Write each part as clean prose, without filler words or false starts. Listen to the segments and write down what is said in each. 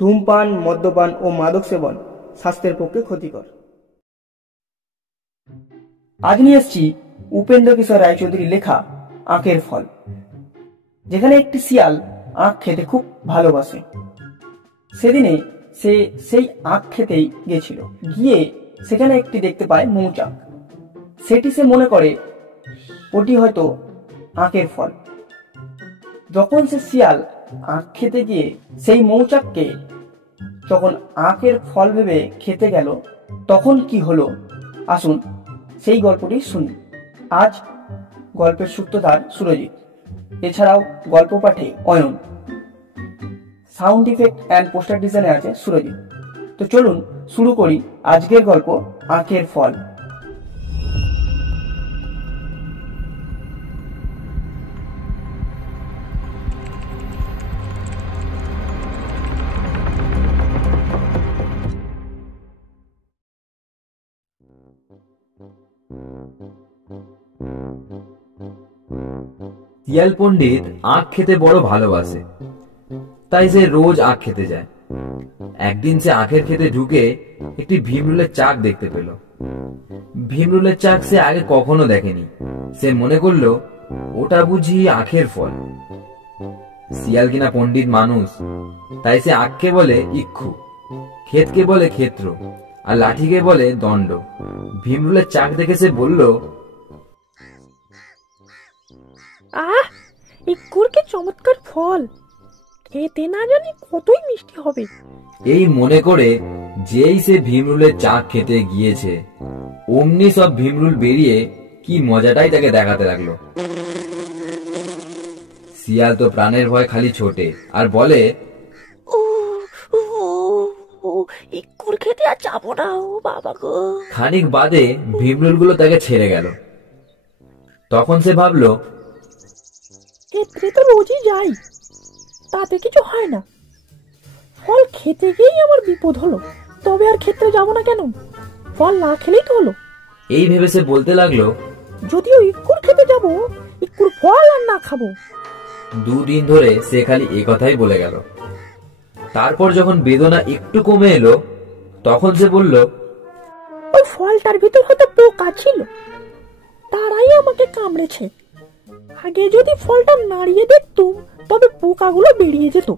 ধূমপান, মদ্যপান ও মাদক সেবন স্বাস্থ্যের পক্ষে ক্ষতিকর। আজ নিয়ে এসেছি উপেন্দ্র কিশোর রায়চৌধুরীর লেখা আখের ফল, যেখানে একটি শিয়াল আখ খেতে খুব ভালোবাসে। সেদিনে সে সেই আখ খেতেই গেছিল। গিয়ে সেখানে একটি দেখতে পায় মৌচাক। সেটি সে মনে করে ওটি হয়তো আখের ফল। যখন সে শিয়াল আখ খেতে গিয়ে সেই মৌচাককে যখন আখের ফল ভেবে খেতে গেল, তখন কি হলো আসুন সেই গল্পটি শুনি। আজ গল্পের সূত্রধার সুরজিৎ, এছাড়াও গল্প পাঠে Ayan, sound effect and poster ডিজাইনে আছে সুরজিৎ। তো চলুন শুরু করি আজকের গল্প আখের ফল। শিয়াল পণ্ডিত আখ খেতে বড় ভালোবাসে, তাই সে রোজ আখ খেতে যায়। একদিন সে আখের খেতে ঢুকে একটি ভীমরুলের চাক দেখতে পেল। ভীমরুলের চাক সে আগে কখনো দেখেনি। সে মনে করলো ওটা বুঝি আখের ফল। শিয়াল কিনা পণ্ডিত মানুষ, তাই সে আখকে বলে ইক্ষু, ক্ষেতকে বলে ক্ষেত্র, আর লাঠিকে বলে দণ্ড। ভীমরুলের চাক দেখে সে বলল, আহ, ইক্ষুর কি চমৎকার ফল, খেতে না জানি কতই মিষ্টি হবে। এই মনে করে যেই সে ভীমরুলের চাক খেতে গিয়েছে, অমনি সব ভীমরুল বেরিয়ে কি মজাটাই তাকে দেখাতে লাগলো। শিয়াল তো প্রাণের ভয় খালি ছোটে আর বলে, ইক্ষুর খেতে আর যাবো না, ও বাবা গো। খানিক বাদে ভীমরুল গুলো তাকে ছেড়ে গেল। তখন সে ভাবলো, ক্ষেত্রে তো রোজই যাই, তাতে কিছু হয় না। ফল খেতে গিয়েই আমার বিপদ হলো, তবে আর ক্ষেত্রে যাব না কেন? ফল না খেলেই তো হলো। এই ভেবে সে বলতে লাগলো, যদিও ইক্ষুর খেতে যাব, ইক্ষুর ফল আর না খাবো। দুদিন ধরে সে খালি এ কথাই বলে গেল। তারপর যখন বেদনা একটু কমে এলো, তখন সে বলল, ওই ফলটার ভিতর হয়তো পোকা ছিল, তারাই আমাকে কামড়েছে। আগে যদি ফলটা নাড়িয়ে দেখতুম, তবে পোকাগুলো বেরিয়ে যেত।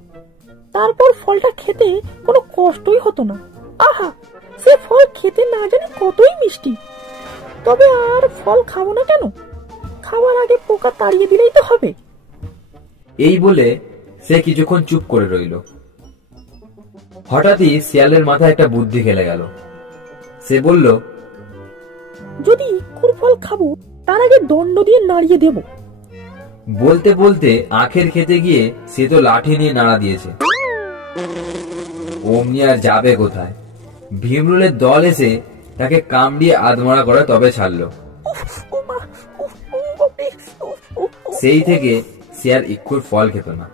তারপর ফলটা খেতে কোনো কষ্টই হতো না। আহা, সে ফল খেতে না জানি কতই মিষ্টি। তবে আর ফল খাবো না কেন? খাওয়ার আগে পোকা তাড়িয়ে দিলেই তো হবে। এই বলে সে কিছুক্ষণ চুপ করে রইল। হঠাৎই শিয়ালের মাথায় একটা বুদ্ধি খেলে গেল। সে বলল, যদি ইক্ষুর ফল খাবো, তার আগে দণ্ড দিয়ে নাড়িয়ে দেব। বলতে বলতে আখের খেতে গিয়ে সে তো লাঠি নিয়ে নাড়া দিয়েছে। অমনি আর যাবে কোথায়? ভীমরুলের দল এসে তাকে কামড়িয়ে আধমরা করে তবে ছাড়লো। সেই থেকে সে আর ইক্ষুর ফল খেত না।